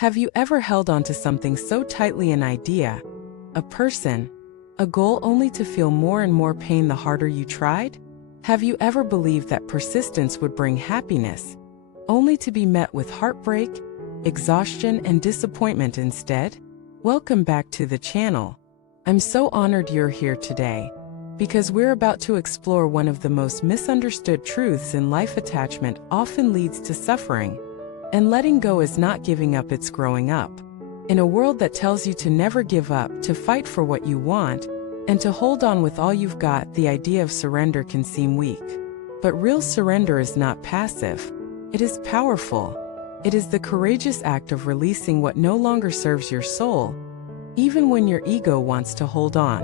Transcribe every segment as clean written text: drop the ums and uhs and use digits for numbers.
Have you ever held on to something so tightly, an idea, a person, a goal, only to feel more and more pain the harder you tried? Have you ever believed that persistence would bring happiness, only to be met with heartbreak, exhaustion, and disappointment instead? Welcome back to the channel. I'm so honored you're here today, because we're about to explore one of the most misunderstood truths in life. Attachment often leads to suffering, and letting go is not giving up, it's growing up. In a world that tells you to never give up, to fight for what you want, and to hold on with all you've got, the idea of surrender can seem weak. But real surrender is not passive. It is powerful. It is the courageous act of releasing what no longer serves your soul, even when your ego wants to hold on.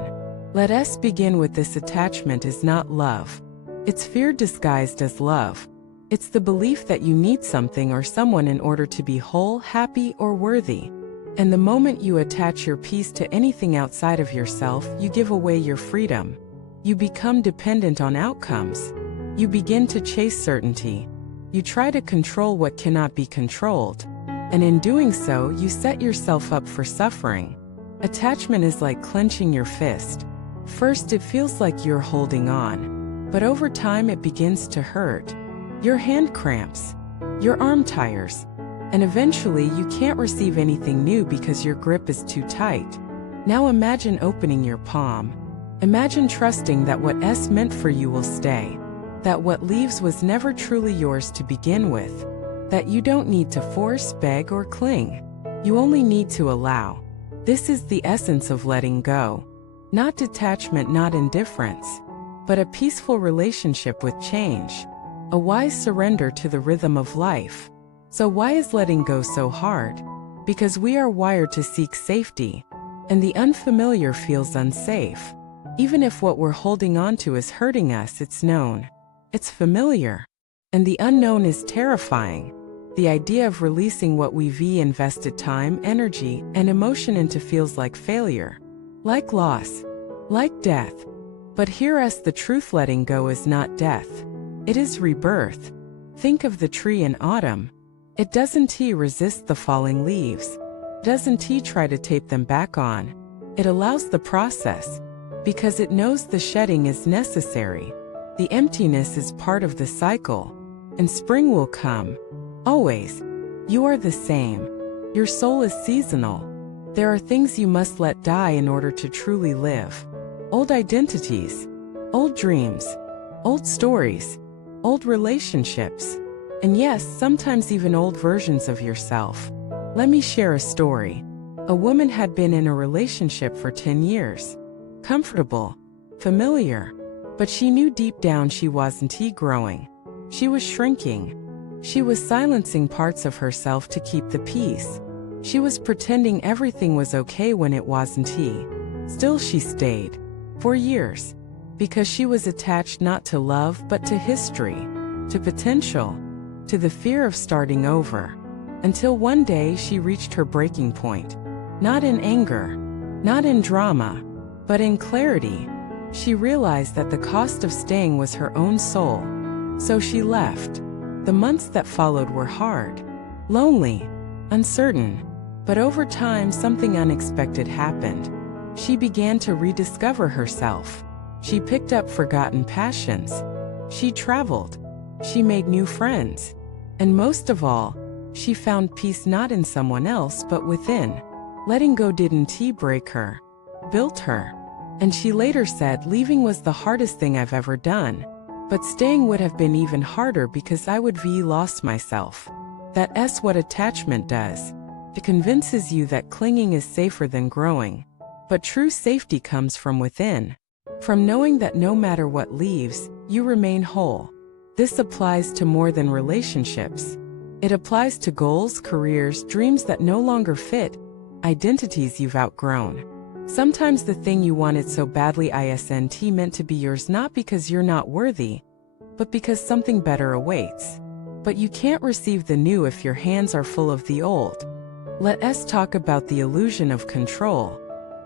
Let us begin with this. Attachment is not love. It's fear disguised as love. It's the belief that you need something or someone in order to be whole, happy, or worthy. And the moment you attach your peace to anything outside of yourself, you give away your freedom. You become dependent on outcomes. You begin to chase certainty. You try to control what cannot be controlled. And in doing so, you set yourself up for suffering. Attachment is like clenching your fist. First, it feels like you're holding on. But over time, it begins to hurt. Your hand cramps, your arm tires, and eventually you can't receive anything new because your grip is too tight. Now imagine opening your palm. Imagine trusting that what's meant for you will stay, that what leaves was never truly yours to begin with, that you don't need to force, beg, or cling. You only need to allow. This is the essence of letting go. Not detachment, not indifference, but a peaceful relationship with change. A wise surrender to the rhythm of life. So why is letting go so hard? Because we are wired to seek safety, and the unfamiliar feels unsafe. Even if what we're holding on to is hurting us, it's known. It's familiar. And the unknown is terrifying. The idea of releasing what we've invested time, energy, and emotion into feels like failure, like loss, like death. But hear us, the truth: letting go is not death. It is rebirth. Think of the tree in autumn. It doesn't resist the falling leaves. Doesn't try to tape them back on. It allows the process, because it knows the shedding is necessary. The emptiness is part of the cycle, and spring will come. Always. You are the same. Your soul is seasonal. There are things you must let die in order to truly live. Old identities, old dreams, old stories, old relationships, and yes, sometimes even old versions of yourself. Let me share a story. A woman had been in a relationship for 10 years. Comfortable, familiar, but she knew deep down she wasn't growing. She was shrinking. She was silencing parts of herself to keep the peace. She was pretending everything was okay when it wasn't. Still, she stayed. For years. Because she was attached not to love but to history, to potential, to the fear of starting over. Until one day she reached her breaking point. Not in anger, not in drama, but in clarity. She realized that the cost of staying was her own soul. So she left. The months that followed were hard, lonely, uncertain. But over time, something unexpected happened. She began to rediscover herself. She picked up forgotten passions. She traveled. She made new friends. And most of all, she found peace not in someone else but within. Letting go didn't break her, built her. And she later said, leaving was the hardest thing I've ever done. But staying would have been even harder because I would lost myself. That's what attachment does. It convinces you that clinging is safer than growing. But true safety comes from within. From knowing that no matter what leaves, you remain whole. This applies to more than relationships. It applies to goals, careers, dreams that no longer fit, identities you've outgrown. Sometimes the thing you wanted so badly isn't meant to be yours, not because you're not worthy, but because something better awaits. But you can't receive the new if your hands are full of the old. Let us talk about the illusion of control.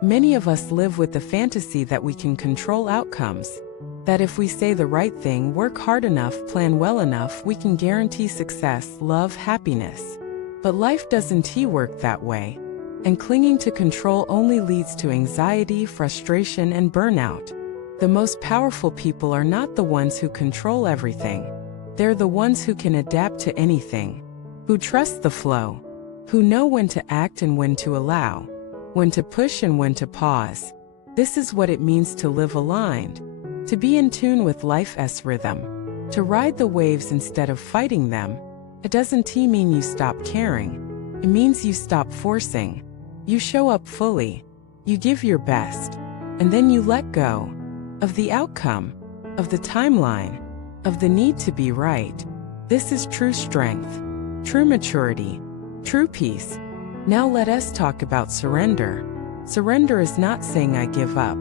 Many of us live with the fantasy that we can control outcomes, that if we say the right thing, work hard enough, plan well enough, we can guarantee success, love, happiness. But life doesn't work that way. And clinging to control only leads to anxiety, frustration, and burnout. The most powerful people are not the ones who control everything. They're the ones who can adapt to anything, who trust the flow, who know when to act and when to allow, when to push and when to pause. This is what it means to live aligned, to be in tune with life's rhythm, to ride the waves instead of fighting them. It doesn't mean you stop caring. It means you stop forcing. You show up fully. You give your best. And then you let go of the outcome, of the timeline, of the need to be right. This is true strength, true maturity, true peace. Now let us talk about surrender. Surrender is not saying I give up,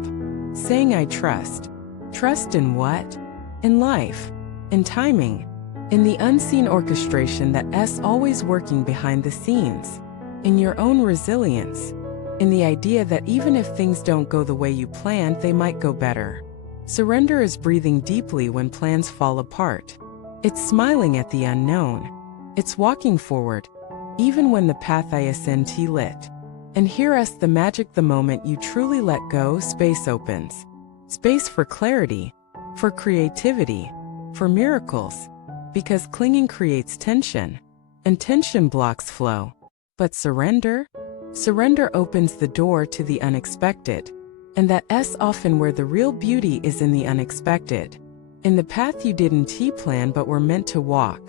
saying I trust. Trust in what? In life, in timing, in the unseen orchestration that's always working behind the scenes, in your own resilience, in the idea that even if things don't go the way you planned, they might go better. Surrender is breathing deeply when plans fall apart. It's smiling at the unknown. It's walking forward, even when the path isn't lit. And here's the magic: the moment you truly let go, space opens. Space for clarity, for creativity, for miracles. Because clinging creates tension, and tension blocks flow. But surrender? Surrender opens the door to the unexpected. And that's often where the real beauty is, in the unexpected. In the path you didn't plan but were meant to walk.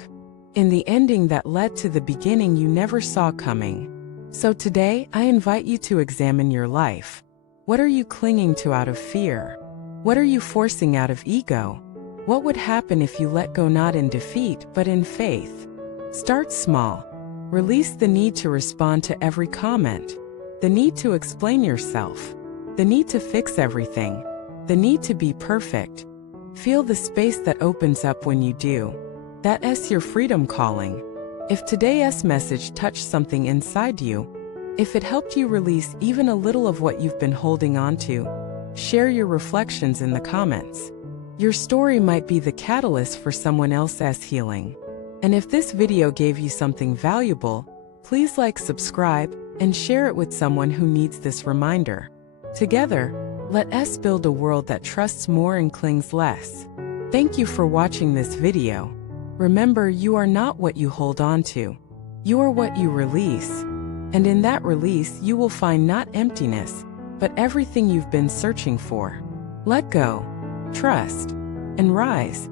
In the ending that led to the beginning you never saw coming. So today, I invite you to examine your life. What are you clinging to out of fear? What are you forcing out of ego? What would happen if you let go, not in defeat, but in faith? Start small. Release the need to respond to every comment, the need to explain yourself, the need to fix everything, the need to be perfect. Feel the space that opens up when you do. That's your freedom calling. If today's message touched something inside you, if it helped you release even a little of what you've been holding on to, share your reflections in the comments. Your story might be the catalyst for someone else's healing. And if this video gave you something valuable, please like, subscribe, and share it with someone who needs this reminder. Together, let us build a world that trusts more and clings less. Thank you for watching this video. Remember, you are not what you hold on to. You are what you release. And in that release, you will find not emptiness, but everything you've been searching for. Let go, trust, and rise.